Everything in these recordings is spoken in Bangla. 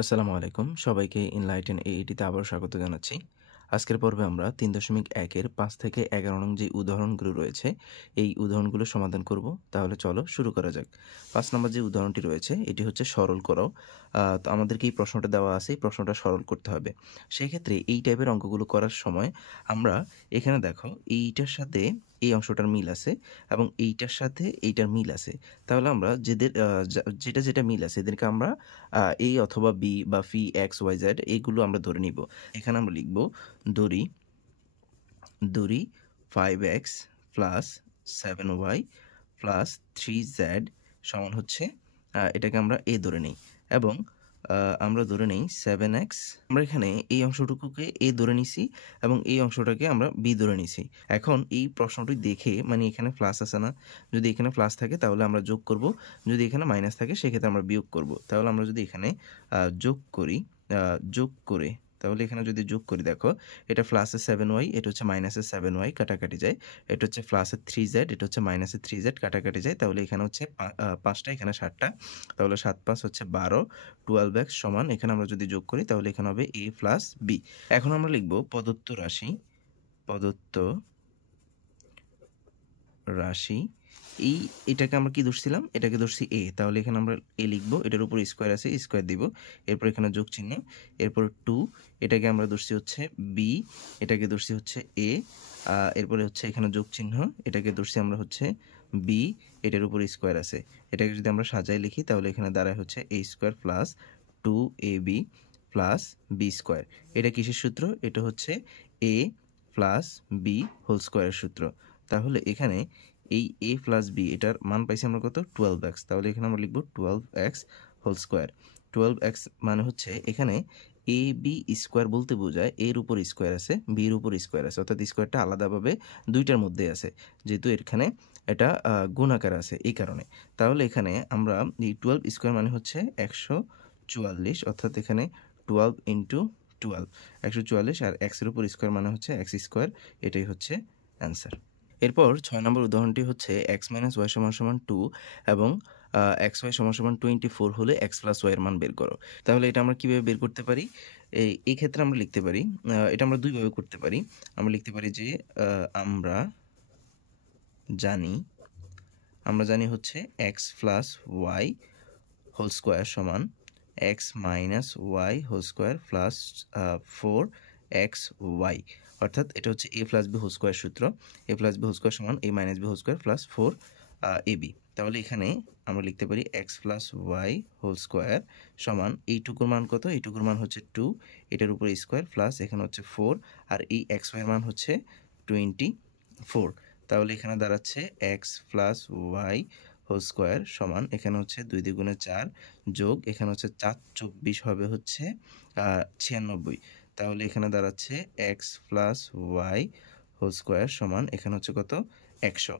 আসসালামু আলাইকুম। সবাইকে ইনলাইটেন AET-তে আবারও স্বাগত জানাচ্ছি। আজকের পর্বে আমরা ৩.১ এর ৫ থেকে ১১ নং যে উদাহরণগুলো রয়েছে, এই উদাহরণগুলো সমাধান করব। তাহলে চলো শুরু করা যাক। ৫ নম্বর যে উদাহরণটি রয়েছে, এটি হচ্ছে সরল করো। তো আমাদেরকে এই প্রশ্নটা দেওয়া আছে, এই প্রশ্নটা সরল করতে হবে। সেক্ষেত্রে এই টাইপের অঙ্কগুলো করার সময় আমরা এখানে দেখো এইটার সাথে এই অংশটার মিল আছে এবং এইটার সাথে এইটার মিল আছে। তাহলে আমরা যেদের যেটা মিল আছে এদেরকে আমরা A অথবা B বা ফি X, Y, Z এগুলো আমরা ধরে নিব। এখানে আমরা লিখব দড়ি 5x plus 7y plus 3z সমান হচ্ছে এটাকে আমরা A ধরে নিই এবং আমরা ধরে নেই 7x। আমরা এখানে এই অংশটুকুকে A ধরে নিছি এবং এই অংশটাকে আমরা B ধরে নিছি। এখন এই প্রশ্নটি দেখে মানে এখানে প্লাস আছে না? যদি এখানে প্লাস থাকে তাহলে আমরা যোগ করব, যদি এখানে মাইনাস থাকে সেক্ষেত্রে আমরা বিয়োগ করব। তাহলে আমরা যদি এখানে যোগ করি, যোগ করে তাহলে এখানে যদি যোগ করি দেখো এটা প্লাসের 7y, এটা হচ্ছে মাইনাসের 7y, কাটাকাটি যায়। এটা হচ্ছে প্লাসের 3z, এটা হচ্ছে মাইনাসের 3z, কাটাকাটি যায়। তাহলে এখানে হচ্ছে 5টা, এখানে 7টা। তাহলে 7 5 হচ্ছে 12, 12x সমান এখানে আমরা যদি যোগ করি তাহলে এখানে হবে a প্লাস b। এখন আমরা লিখব প্রদত্ত রাশি এটাকে আমরা কি ধরছিলাম? এটাকে ধরছি a। তাহলে এখানে আমরা a লিখব, এটার উপর স্কয়ার আছে, স্কয়ার দিব। এরপর এখানে যোগ চিহ্ন, এরপর 2, এটাকে আমরা ধরছি হচ্ছে b, এটাকে ধরছি হচ্ছে a, এরপরে হচ্ছে এখানে যোগ চিহ্ন, এটাকে ধরছি আমরা হচ্ছে b, এটার উপর স্কয়ার আছে। এটাকে যদি আমরা সাজায় লিখি তাহলে এখানে দাঁড়ায় হচ্ছে a square plus 2ab plus b square. এটা কিসের সূত্র? এটা হচ্ছে a প্লাস b হোল স্কয়ারের সূত্র। তাহলে এখানে এই a প্লাস b এটার মান পাইছি আমরা কত? 12x। তাহলে এখানে আমরা লিখব 12x হোল স্কয়ার। 12x মানে হচ্ছে এখানে a b স্কয়ার বলতে বোঝায় এর উপর স্কয়ার আছে, b এর উপর স্কয়ার আছে, অর্থাৎ স্কয়ারটা আলাদাভাবে দুইটার মধ্যে আছে, যেহেতু এখানে এটা গুণাকার আছে এই কারণে। তাহলে এখানে আমরা এই 12 স্কয়ার মানে হচ্ছে 144, অর্থাৎ এখানে 12 ইন্টু 12 144, আর x এর উপর স্কয়ার মানে হচ্ছে x স্কয়ার। এটাই হচ্ছে অ্যান্সার। এরপর ৬ নম্বর উদাহরণটি হচ্ছে x - y = 2 এবং xy = 24 হলে x + y এর মান বের করো। তাহলে এটা আমরা কিভাবে বের করতে পারি? এই ক্ষেত্রে আমরা লিখতে পারি, এটা আমরা দুইভাবে করতে পারি। আমরা লিখতে পারি যে আমরা জানি হচ্ছে x + y হোল স্কয়ার সমান x - y whole square plus 4xy, অর্থাৎ এটা হচ্ছে a plus b whole square সূত্র। a plus b whole square সমান a minus b whole square plus 4ab। তাহলে এখানে আমরা লিখতে পারি x plus y whole square সমান এইটুকুর মান কত? এইটুকুর মান হচ্ছে 2, এটার উপরে স্কয়ার প্লাস এখানে হচ্ছে 4, আর এই xy এর মান হচ্ছে 24। তাহলে এখানে দাঁড়াচ্ছে x plus y whole square সমান এখানে হচ্ছে 2 দ্বিগুণে 4 যোগ এখানে হচ্ছে 4 24 হবে হচ্ছে 96। তাহলে এখানে দাঁড়াচ্ছে x plus y whole square সমান এখানে হচ্ছে কত? 100।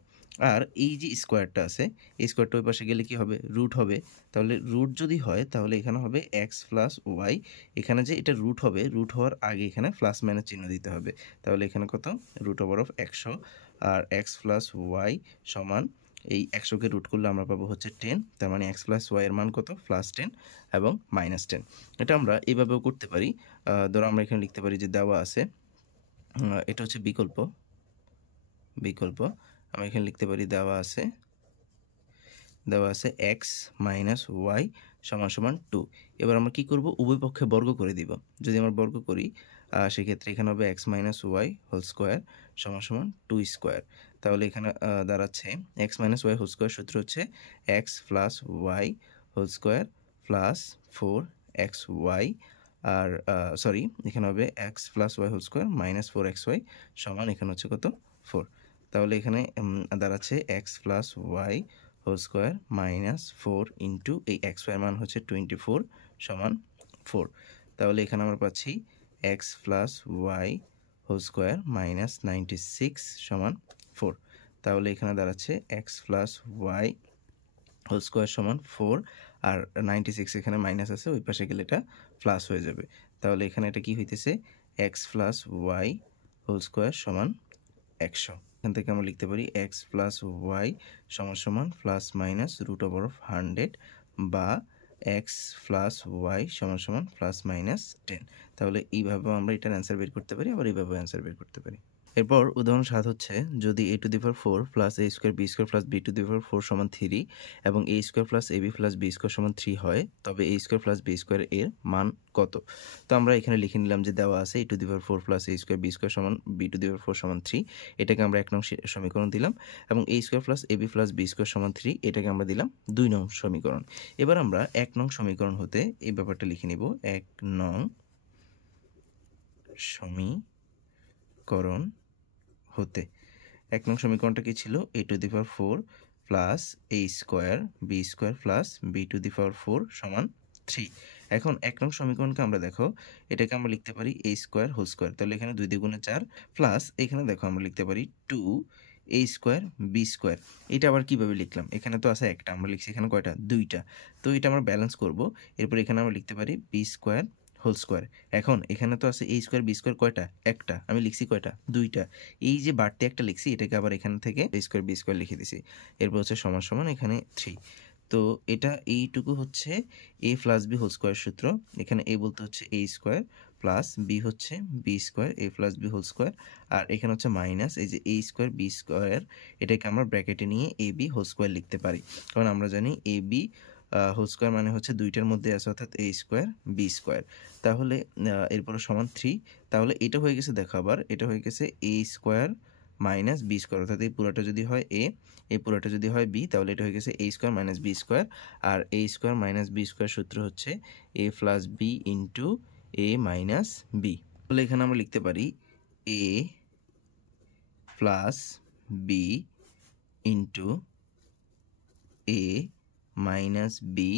আর এই যে স্কয়ারটা আছে, এই স্কয়ারটা ওই পাশে গেলে কি হবে? রুট হবে। তাহলে রুট যদি হয় তাহলে এখানে হবে x প্লাস y। এখানে যে এটা রুট হবে, রুট হওয়ার আগে এখানে প্লাস মাইনাস চিহ্ন দিতে হবে। তাহলে এখানে কত? √100, আর x প্লাস y সমান এই 100কে রুট করলে আমরা পাবো হচ্ছে 10। তার মানে x প্লাস y এর মান কত? +10 এবং -10। এটা আমরা এভাবেও করতে পারি। ধরো আমরা এখানে লিখতে পারি যে দেওয়া আছে, এটা হচ্ছে বিকল্প। আমরা এখানে লিখতে পারি দেওয়া আছে x - y = 2। এবার আমরা কি করব? উভয় পক্ষে বর্গ করে দিব। যদি আমরা বর্গ করি সেক্ষেত্রে এখানে হবে x - y whole square = 2 square. তাহলে এখানে দাঁড়াচ্ছে x - y হোল স্কয়ার সূত্র হচ্ছে x plus y whole square plus 4xy, আর সরি এখানে হবে x plus y whole square minus 4xy সমান এখানে হচ্ছে কত? 4। তাহলে এখানে দাঁড়াচ্ছে x plus y whole square minus 4 into এই xy এর মান হচ্ছে 24 সমান 4। তাহলে এখানে আমরা পাচ্ছি x plus y whole square minus 96 সমান 4। তাহলে এখানে দাঁড়াচ্ছে x plus y whole square সমান 4, আর 96 এখানে মাইনাস আছে, ওই পাশে গেলে এটা প্লাস হয়ে যাবে। তাহলে এখানে এটা কি হইতেছে? x plus y whole square সমান 100। এখান থেকে আমরা লিখতে পারি x প্লাস y সমান প্লাস মাইনাস √100 বা এক্স প্লাস ওয়াই সমান সমান প্লাস মাইনাস 10। তাহলে এইভাবেও আমরা এটার অ্যান্সার বের করতে পারি, আবার এইভাবেও অ্যান্সার বের করতে পারি। এরপর উদাহরণ 7 হচ্ছে, যদি a to the power 4 plus a square B square plus B to the power 4 সমান 3 এবং a square plus ab plus B square সমান 3 হয়, তবে a square plus B square এর মান কত? তো আমরা এখানে লিখে নিলাম যে দেওয়া আছে a to the power 4 plus a square B square সমান বি টু দি পাওয়ার 4 সমান 3, এটাকে আমরা 1 নং সমীকরণ দিলাম, এবং a square plus ab plus B square সমান 3 এটাকে আমরা দিলাম 2 নং সমীকরণ। এবার আমরা 1 নং সমীকরণ হতে এই ব্যাপারটা লিখে নিব। 1 নং সমীকরণ হতে 1 নং সমীকরণটা কি ছিল? a to the power 4 plus a square B square plus B to the power 4 সমান 3। এখন 1 নং সমীকরণকে আমরা দেখো, এটাকে আমরা লিখতে পারি a স্কোয়ার হোল স্কোয়ার, তাহলে এখানে 2 দ্বিগুণে 4 প্লাস এখানে দেখো আমরা লিখতে পারি 2 a স্কোয়ার বি স্কোয়ার। এটা আবার কিভাবে লিখলাম? এখানে তো আছে একটা, আমরা লিখছি এখানে কয়টা? 2টা। তো এটা আমরা ব্যালেন্স করব। এরপর এখানে আমরা লিখতে পারি বি স্কোয়ার হোল স্কোয়ার। এখন এখানে তো আছে a স্কোয়ার বি স্কোয়ার, কয়টা? একটা। আমি লিখছি কয়টা? 2টা। এই যে বাড়তি একটা লিখছি, এটাকে আবার এখান থেকে a স্কোয়ার বি স্কোয়ার লিখে দিছি। এরপর হচ্ছে সমান সমান এখানে 3। তো এটা এইটুকু হচ্ছে a plus B whole square সূত্র। এখানে a বলতে হচ্ছে a স্কোয়ার প্লাস বি হচ্ছে B square, a plus B whole square, আর এখানে হচ্ছে মাইনাস এই যে a স্কোয়ার বি স্কোয়ার, এটাকে আমরা ব্র্যাকেটে নিয়ে এ বি হোল স্কোয়ার লিখতে পারি। কারণ আমরা জানি এ বি হোল স্কোয়ার মানে হচ্ছে 2টার মধ্যে আছে, অর্থাৎ a স্কোয়ার বি স্কোয়ার। তাহলে এরপরে সমান 3। তাহলে এটা হয়ে গেছে, দেখো আবার এটা হয়ে গেছে a square minus b square, অর্থাৎ এই পুরোটা যদি হয় a, এই পুরোটা যদি হয় b, তাহলে এটা হয়ে গেছে a square minus b square. আর a square minus b square সূত্র হচ্ছে a plus b into a minus b. তাহলে এখানে আমরা লিখতে পারি a plus b into a minus b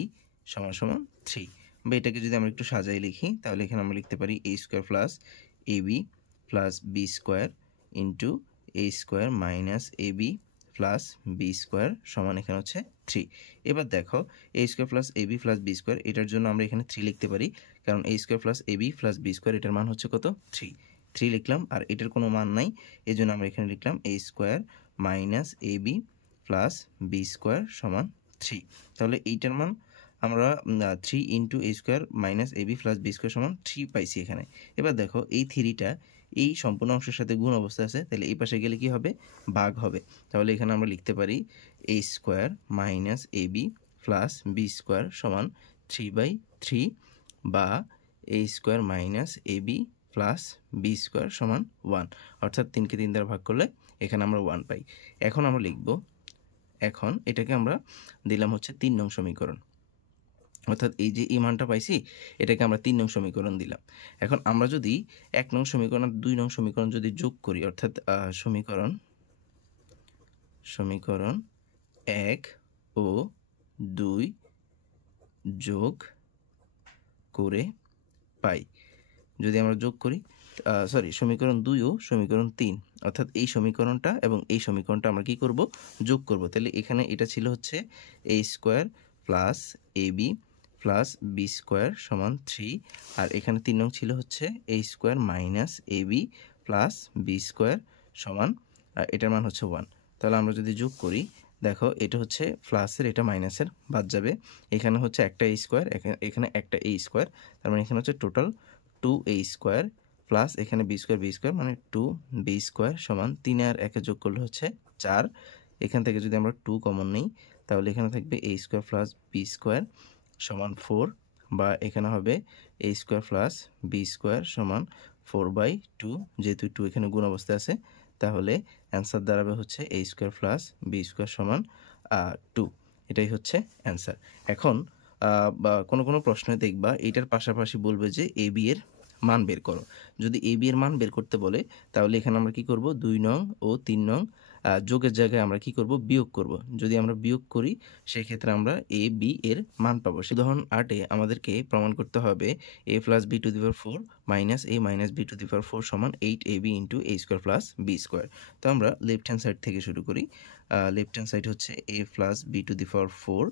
সমান সমান 3। বা এটাকে যদি আমরা একটু সাজাই লিখি, তাহলে এখানে আমরা লিখতে পারি a square plus a B plus B square into a square minus a B plus B square সমান এখানে হচ্ছে 3। এবার দেখো a square plus a B plus B square, এটার জন্য আমরা এখানে 3 লিখতে পারি, কারণ a square plus a B plus B square এটার মান হচ্ছে কত? 3 লিখলাম, আর এটার কোনো মান নাই, এই জন্য আমরা এখানে লিখলাম a square minus a B plus B square সমান 3। তাহলে এইটার মান আমরা 3 into a square minus a B plus B square সমান 3 পাইছি এখানে। এবার দেখো এই 3টা এই সম্পূর্ণ অংশের সাথে গুণ অবস্থা আছে, তাহলে এই পাশে গেলে কি হবে? ভাগ হবে। তাহলে এখানে আমরা লিখতে পারি a square minus a B plus B square সমান 3/3, বা a square minus a B plus B square সমান 1, অর্থাৎ 3কে 3 দ্বারা ভাগ করলে এখানে আমরা 1 পাই। এখন আমরা লিখব, এখন এটাকে আমরা দিলাম হচ্ছে 3 নং সমীকরণ, অর্থাৎ এই যে এই মানটা পাইছি, এটাকে আমরা 3 নং সমীকরণ দিলাম। এখন আমরা যদি 1 নং সমীকরণ আর 2 নং সমীকরণ যদি যোগ করি, অর্থাৎ সমীকরণ 1 ও 2 যোগ করে পাই, যদি আমরা যোগ করি, সমীকরণ 2 ও সমীকরণ 3, অর্থাৎ এই সমীকরণটা এবং এই সমীকরণটা আমরা কি করব? যোগ করব। তাহলে এখানে এটা ছিল হচ্ছে a square plus a B plus B square সমান 3, আর এখানে 3 নং ছিল হচ্ছে a square minus a B plus B square সমান, এটার মান হচ্ছে 1। তাহলে আমরা যদি যোগ করি, দেখো এটা হচ্ছে প্লাসের, এটা মাইনাসের বাদ যাবে, এখানে হচ্ছে একটা a স্কোয়ার, এখানে একটা a স্কোয়ার, তার মানে এখানে হচ্ছে টোটাল 2a স্কোয়ার প্লাস এখানে বি স্কোয়ার মানে 2b স্কোয়ার সমান 3 আর 1 যোগ করলে হচ্ছে 4। এখান থেকে যদি আমরা 2 কমন নিই, তাহলে এখানে থাকবে a square plus B square সমান 4, বা এখানে হবে a square plus B square সমান 4/2, যেহেতু 2 এখানে গুণ অবস্থায় আছে, তাহলে অ্যান্সার দাঁড়াবে হচ্ছে a square plus B square সমান 2। এটাই হচ্ছে অ্যান্সার। এখন বা কোনো প্রশ্নে দেখবা এটার পাশাপাশি বলবে যে এ বি এর মান বের করো। যদি এ বি এর মান বের করতে বলে, তাহলে এখানে আমরা কি করব? 2 নং ও 3 নং যোগের জায়গায় আমরা কি করব? বিয়োগ করব। যদি আমরা বিয়োগ করি, সেক্ষেত্রে আমরা এ বি এর মান পাবো। উদাহরণ 8 এ আমাদেরকে প্রমাণ করতে হবে a plus B to the power 4 minus a minus B to the power 4 সমান 8ab into a square plus B square. তো আমরা লেফট হ্যান্ড সাইড থেকে শুরু করি। লেফট হ্যান্ড সাইড হচ্ছে a plus B to the power 4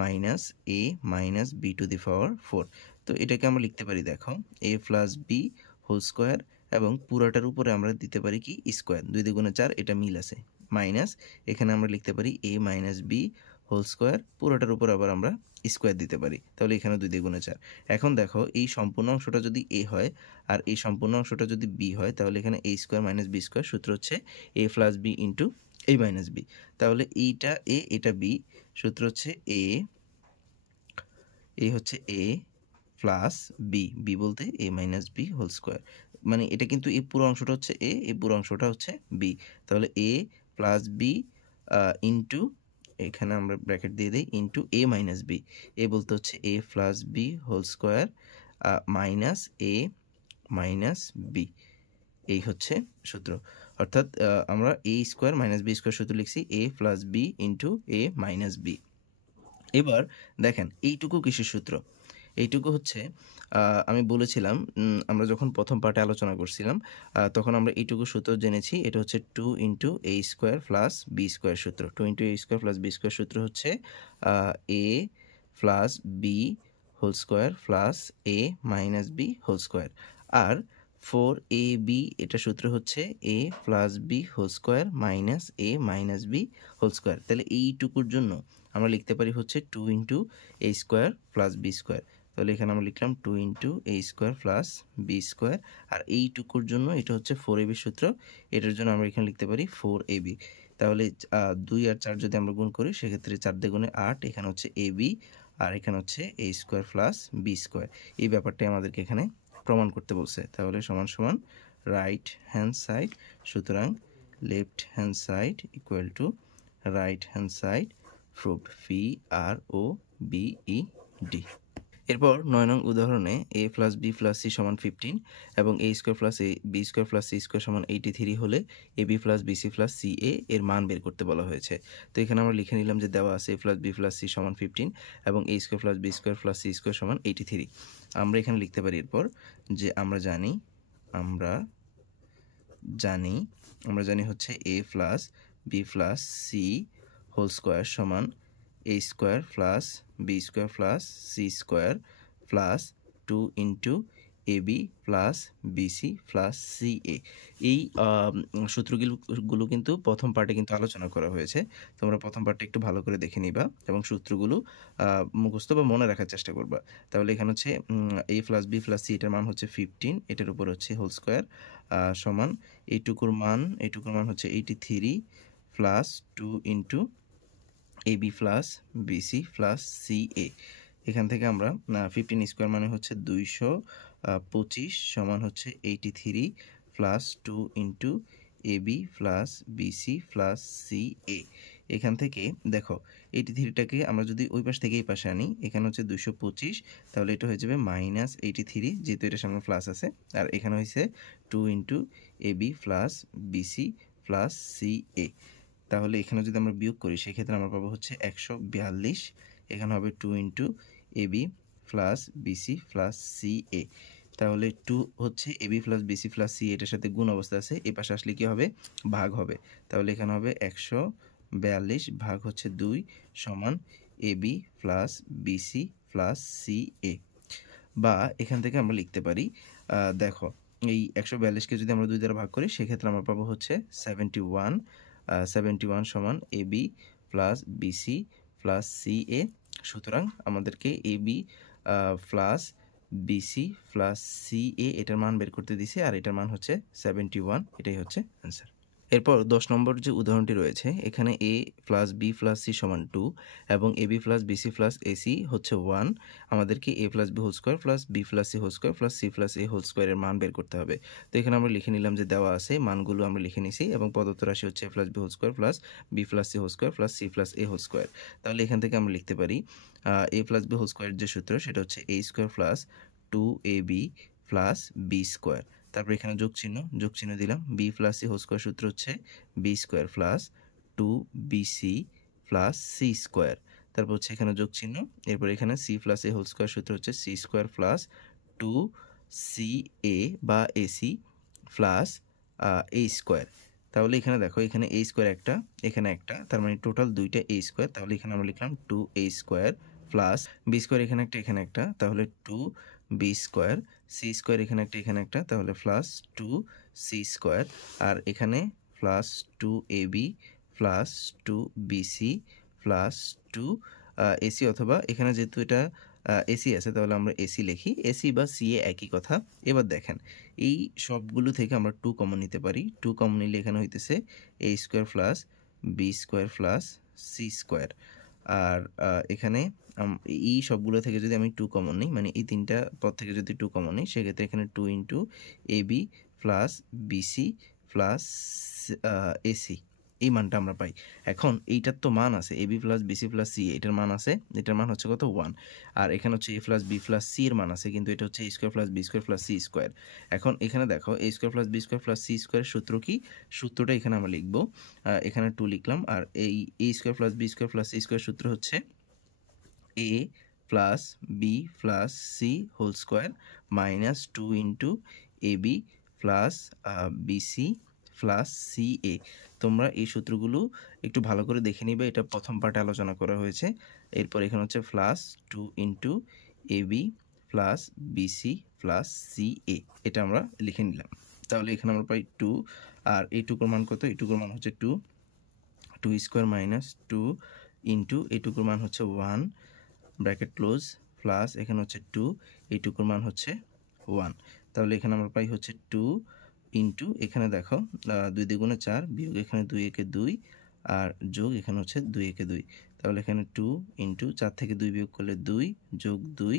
minus a minus B to the power 4। তো এটাকে আমরা লিখতে পারি, দেখো a plus B whole square, এবং পুরাটার উপরে আমরা দিতে পারি কি? স্কোয়ার, 2 দ্বিগুণে 4, এটা মিল আছে, মাইনাস এখানে আমরা লিখতে পারি a minus B whole square, পুরোটার উপর আবার আমরা স্কোয়ার দিতে পারি, তাহলে এখানে 2 দিয়ে গুণে 4। এখন দেখো এই সম্পূর্ণ অংশটা যদি a হয় আর এই সম্পূর্ণ অংশটা যদি b হয়, তাহলে এখানে a square minus b square, সূত্র হচ্ছে a plus b into a minus b। তাহলে এইটা a, এটা b, সূত্র হচ্ছে a হচ্ছে a প্লাস b, b বলতে a minus b whole square. মানে এটা কিন্তু এই পুরো অংশটা হচ্ছে a, এই পুরো অংশটা হচ্ছে b। তাহলে a প্লাস b ইন্টু, এখানে আমরা ব্র্যাকেট দিয়ে দিই, into a minus b। a বলতে হচ্ছে a plus b whole square minus a minus b, এই হচ্ছে সূত্র। অর্থাৎ আমরা a square minus b square সূত্র লিখছি a plus b into a minus b। এবার দেখেন এইটুকু কিসের সূত্র? এইটুকু হচ্ছে আমি বলেছিলাম আমরা যখন প্রথম পার্টে আলোচনা করছিলাম, তখন আমরা এইটুকু সূত্র জেনেছি। এটা হচ্ছে 2 into a square plus b square সূত্র। 2 into a square plus b square সূত্র হচ্ছে a plus b whole square plus a minus b whole square. আর 4ab, এটা সূত্র হচ্ছে a plus b whole square minus a minus b whole square. তাহলে এইটুকুর জন্য আমরা লিখতে পারি হচ্ছে 2 into a square plus b square. তাহলে এখানে আমরা লিখলাম 2 into a square plus b square. আর এইটুকুর জন্য এটা হচ্ছে 4ab সূত্র, এটার জন্য আমরা এখানে লিখতে পারি 4ab। তাহলে 2 আর 4 যদি আমরা গুণ করি, সেক্ষেত্রে 4 দিয়ে গুণে 8, এখানে হচ্ছে ab, আর এখানে হচ্ছে a square plus b square. এই ব্যাপারটাই আমাদেরকে এখানে প্রমাণ করতে বলছে। তাহলে সমান সমান রাইট হ্যান্ড সাইড, সুতরাং left hand side equal to right hand side proved, PROVED। এরপর 9 নং উদাহরণে a plus b plus c সমান 15 এবং a square plus b square plus c square সমান 83 হলে ab plus bc plus ca এর মান বের করতে বলা হয়েছে। তো এখানে আমরা লিখে নিলাম যে দেওয়া আছে a plus b plus c সমান 15 এবং a square plus b square plus c square সমান 83। আমরা এখানে লিখতে পারি এরপর যে আমরা জানি হচ্ছে a plus b plus c whole square সমান a square plus b square plus c square plus 2 into ab plus bc plus ca। এই সূত্রগুলো কিন্তু প্রথম পার্টে কিন্তু আলোচনা করা হয়েছে। তোমরা প্রথম পার্টটা একটু ভালো করে দেখে নিবা এবং সূত্রগুলো মুখস্থ বা মনে রাখার চেষ্টা করবা। তাহলে এখানে হচ্ছে a plus b plus c, এটার মান হচ্ছে 15, এটার উপর হচ্ছে হোল স্কোয়ার সমান এইটুকুর মান হচ্ছে 83 plus 2 into ab plus bc plus ca। এখান থেকে আমরা 15 স্কোয়ার মানে হচ্ছে 225 সমান হচ্ছে 83 plus 2 into ab plus bc plus ca। এখান থেকে দেখো 83টাকে আমরা যদি ওই পাশ থেকে এই পাশে আনি, এখানে হচ্ছে 225, তাহলে এটা হয়ে যাবে মাইনাস 83, যেহেতু এটার সামনে প্লাস আছে। আর এখানে হয়েছে 2 into ab plus bc plus ca। তাহলে এখানে যদি আমরা বিয়োগ করি, সেক্ষেত্রে আমরা পাবো হচ্ছে 142। এখানে হবে 2 into ab plus bc plus ca। তাহলে 2 হচ্ছে ab plus bc plus ca, এটার সাথে গুণ অবস্থা আছে, এ পাশে আসলে কি হবে, ভাগ হবে। তাহলে এখানে হবে 142 ভাগ হচ্ছে 2 সমান ab plus bc plus ca। বা এখান থেকে আমরা লিখতে পারি, দেখো এই 142কে যদি আমরা 2 দ্বারা ভাগ করি, সেক্ষেত্রে আমরা পাবো হচ্ছে 71 সমান ab plus bc plus ca। সুতরাং আমাদেরকে ab plus bc plus ca এটার মান বের করতে দিছে, আর এটার মান হচ্ছে 71, এটাই হচ্ছে অ্যান্সার। এরপর 10 নম্বর যে উদাহরণটি রয়েছে, এখানে a plus b plus c সমান 2 এবং ab plus bc plus ac হচ্ছে 1। আমাদেরকে a plus b whole square plus b plus c whole square plus c plus a whole স্কোয়ারের মান বের করতে হবে। তো এখানে আমরা লিখে নিলাম যে দেওয়া আছে, মানগুলো আমরা লিখে নিছি এবং প্রদত্ত রাশি হচ্ছে a plus b whole square plus b plus c whole square plus c plus a whole square. তাহলে এখান থেকে আমরা লিখতে পারি a প্লাস b হোল স্কোয়ারের যে সূত্র, সেটা হচ্ছে a square plus 2ab plus b square. তারপর এখানে যোগ চিহ্ন দিলাম, b plus c whole square সূত্র হচ্ছে b square plus 2bc plus c square. তারপর হচ্ছে এখানে যোগ চিহ্ন, এরপর এখানে c plus a whole square সূত্র হচ্ছে c স্কোয়ার প্লাস 2ca বা ac প্লাস a স্কোয়ার। তাহলে এখানে দেখো, এখানে a স্কোয়ার একটা, এখানে একটা, তার মানে টোটাল দুইটা a স্কোয়ার। তাহলে এখানে আমরা লিখলাম 2a square plus b square এখানে একটা, তাহলে 2b স্কোয়ার, c স্কোয়ার এখানে একটা, তাহলে প্লাস 2c স্কোয়ার, আর এখানে plus 2ab plus 2bc plus two a c, অথবা এখানে যেহেতু এটা এসি আছে তাহলে আমরা এসি লিখি, এসি বা সিএ একই কথা। এবার দেখেন এই সবগুলো থেকে আমরা টু কমন নিতে পারি, টু কমন নিলে এখানে হইতেছে A square plus B square plus C square. আর এখানে এই সবগুলো থেকে যদি আমি টু কমন নিই, মানে এই তিনটা পদ থেকে যদি টু কমন নিই, সেক্ষেত্রে এখানে two into A B plus BC plus AC, এই মানটা আমরা পাই। এখন এইটার তো মান আছে A B plus BC plus C, এটার মান আছে, এটার মান হচ্ছে কত 1। আর এখানে হচ্ছে A plus B plus C এর মান আছে, কিন্তু এটা হচ্ছে A square plus B square plus C square. এখন এখানে দেখো A square plus B square plus C স্কোয়ারের সূত্র কি, সূত্রটা এখানে আমরা লিখবো, এখানে টু লিখলাম। আর এই A square plus B square plus C square সূত্র হচ্ছে A plus B plus C whole square minus two into A B plus BC plus C A. তোমরা এই সূত্রগুলো একটু ভালো করে দেখে নিবে, এটা প্রথম পার্টে আলোচনা করা হয়েছে। এরপর এখানে হচ্ছে plus two into A B plus BC plus C A, এটা আমরা লিখে নিলাম। তাহলে এখানে আমরা পাই টু, আর এইটুকুর মান কত, এইটুকুর মান হচ্ছে two, two square minus two into এইটুকুর মান হচ্ছে 1 ব্র্যাকেট ক্লোজ প্লাস এখানে হচ্ছে টু, এইটুকুর মান হচ্ছে 1। তাহলে এখানে আমরা পাই হচ্ছে টু ইন্টু, এখানে দেখো 2 দ্বিগুণে 4 বিয়োগ এখানে 2 একে 2 আর যোগ এখানে হচ্ছে 2 একে 2। তাহলে এখানে 2 ইন্টু 4 থেকে 2 বিয়োগ করলে 2 যোগ 2,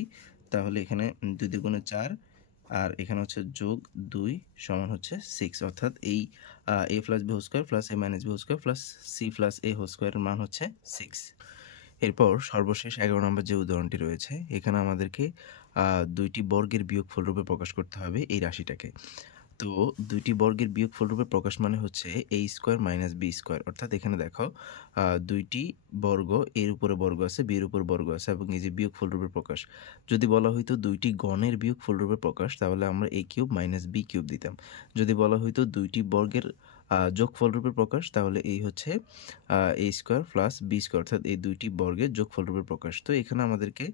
তাহলে এখানে 2 দ্বিগুণে 4 আর এখানে হচ্ছে যোগ 2 সমান হচ্ছে 6। অর্থাৎ এই A plus B whole square plus A minus B whole square plus C plus A whole স্কোয়ারের মান হচ্ছে 6। এরপর সর্বশেষ 11 নম্বর যে উদাহরণটি রয়েছে, এখানে আমাদেরকে দুইটি বর্গের বিয়োগফল রূপে প্রকাশ করতে হবে এই রাশিটাকে। তো দুইটি বর্গের বিয়োগফল রূপে প্রকাশ মানে হচ্ছে A square minus b square. অর্থাৎ এখানে দেখো দুইটি বর্গ, এর উপরে বর্গ আছে, বির উপর বর্গ আছে, এবং এই যে বিয়োগফল রূপে প্রকাশ। যদি বলা হইতো দুইটি গণের বিয়োগফল রূপে প্রকাশ, তাহলে আমরা এ কিউব মাইনাস বি কিউব দিতাম। যদি বলা হইতো দুইটি বর্গের যোগফল রূপে প্রকাশ, তাহলে এই হচ্ছে A square plus B square, অর্থাৎ এই দুইটি বর্গের যোগফল রূপে প্রকাশ। তো এখানে আমাদেরকে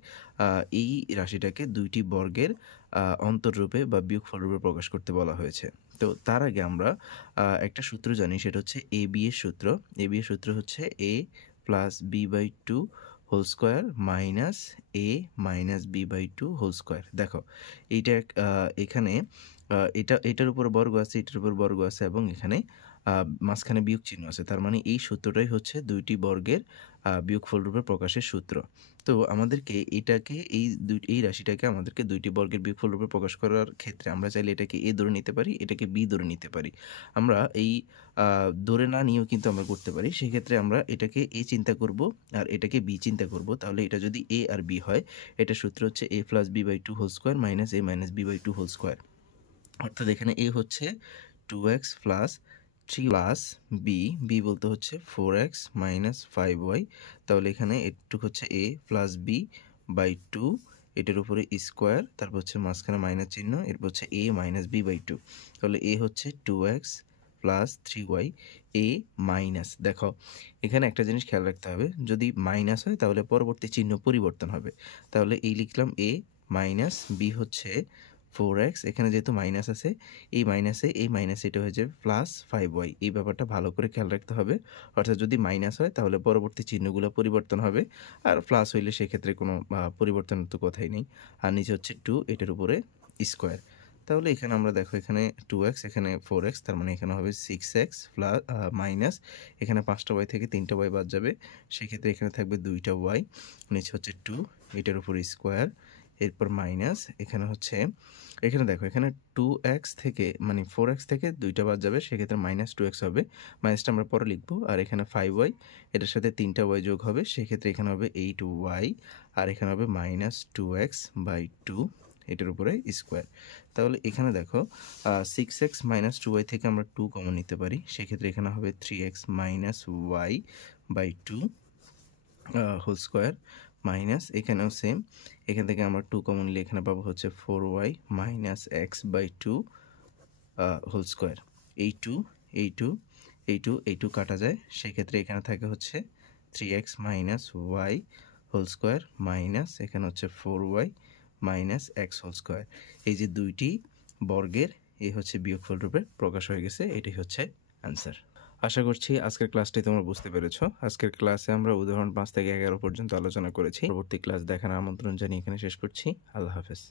এই রাশিটাকে দুইটি বর্গের অন্তররূপে বা বিয়োগফল রূপে প্রকাশ করতে বলা হয়েছে। তো তার আগে আমরা একটা সূত্র জানি, সেটা হচ্ছে এ বি এর সূত্র। এ বি এর সূত্র হচ্ছে A plus B by two whole square minus A minus B by two whole square. দেখো এইটা এখানে এটার উপর বর্গ আছে, এটার উপর বর্গ আছে, এবং এখানে মাঝখানে বিয়োগ চিহ্ন আছে। তার মানে এই সূত্রটাই হচ্ছে দুইটি বর্গের বিয়োগফল রূপে প্রকাশের সূত্র। তো আমাদেরকে এটাকে এই রাশিটাকে আমাদেরকে দুইটি বর্গের বিয়োগফল রূপে প্রকাশ করার ক্ষেত্রে আমরা চাইলে এটাকে এ ধরে নিতে পারি, এটাকে বি ধরে নিতে পারি। আমরা এই ধরে না নিয়েও কিন্তু আমরা করতে পারি। সেক্ষেত্রে আমরা এটাকে এ চিন্তা করব আর এটাকে বি চিন্তা করব। তাহলে এটা যদি এ আর বি হয়, এটা সূত্র হচ্ছে A plus B by two whole square minus A minus B by two whole square. অর্থাৎ এখানে এ হচ্ছে 2x প্লাস 3 প্লাস বি বলতে হচ্ছে 4x মাইনাস 5y। তাহলে এখানে এটুক হচ্ছে A plus B by two, এটার উপরে স্কোয়ার, তারপর হচ্ছে মাঝখানে মাইনাস চিহ্ন, এরপর হচ্ছে এ মাইনাস বি বাই টু। তাহলে এ হচ্ছে 2x প্লাস 3y, এ মাইনাস। দেখো এখানে একটা জিনিস খেয়াল রাখতে হবে, যদি মাইনাস হয় তাহলে পরবর্তী চিহ্ন পরিবর্তন হবে। তাহলে এই লিখলাম এ মাইনাস বি হচ্ছে 4x, এখানে যেহেতু মাইনাস আছে, এই মাইনাসে এটা হয়ে যাবে প্লাস 5y। এই ব্যাপারটা ভালো করে খেয়াল রাখতে হবে। অর্থাৎ যদি মাইনাস হয় তাহলে পরবর্তী চিহ্নগুলো পরিবর্তন হবে, আর প্লাস হইলে সেক্ষেত্রে কোনো পরিবর্তনের তো কথাই নেই। আর নিচে হচ্ছে 2, এটার উপরে স্কোয়ার। তাহলে এখানে আমরা দেখো এখানে 2x, এখানে 4x, তার মানে এখানে হবে 6x প্লাস মাইনাস এখানে 5টা y থেকে 3টা y বাদ যাবে, সেক্ষেত্রে এখানে থাকবে 2টা y, নিচে হচ্ছে 2, এটার উপর স্কোয়ার, এরপর মাইনাস এখানে হচ্ছে, এখানে দেখো এখানে 2x থেকে মানে 4x থেকে 2টা বাদ যাবে, সেক্ষেত্রে মাইনাস 2x হবে, মাইনাসটা আমরা পরে লিখবো। আর এখানে 5y, এটার সাথে 3টা y যোগ হবে, সেক্ষেত্রে এখানে হবে 8y, আর এখানে হবে মাইনাস 2x বাই 2, এটার উপরে স্কোয়ার। তাহলে এখানে দেখো 6x মাইনাস 2y থেকে আমরা 2 কমন নিতে পারি, সেক্ষেত্রে এখানে হবে 3x minus y by 2 whole square minus এখানেও সেম, এখান থেকে আমরা 2 কমন নিলে এখানে পাবো হচ্ছে 4y minus x by 2 whole square. এই 2 কাটা যায়, সেক্ষেত্রে এখানে থাকে হচ্ছে 3x minus y whole square minus এখানে হচ্ছে 4y minus x whole square. এই যে দুইটি বর্গের এই হচ্ছে বিয়োগফল রূপে প্রকাশ হয়ে গেছে, এটাই হচ্ছে অ্যান্সার। আশা করছি আজকের ক্লাসটি তোমরা বুঝতে পেরেছো। আজকের ক্লাসে আমরা উদাহরণ 5 থেকে 11 পর্যন্ত আলোচনা করেছি। পরবর্তী ক্লাস দেখার আমন্ত্রণ জানিয়ে এখানে শেষ করছি। আল্লাহ হাফেজ।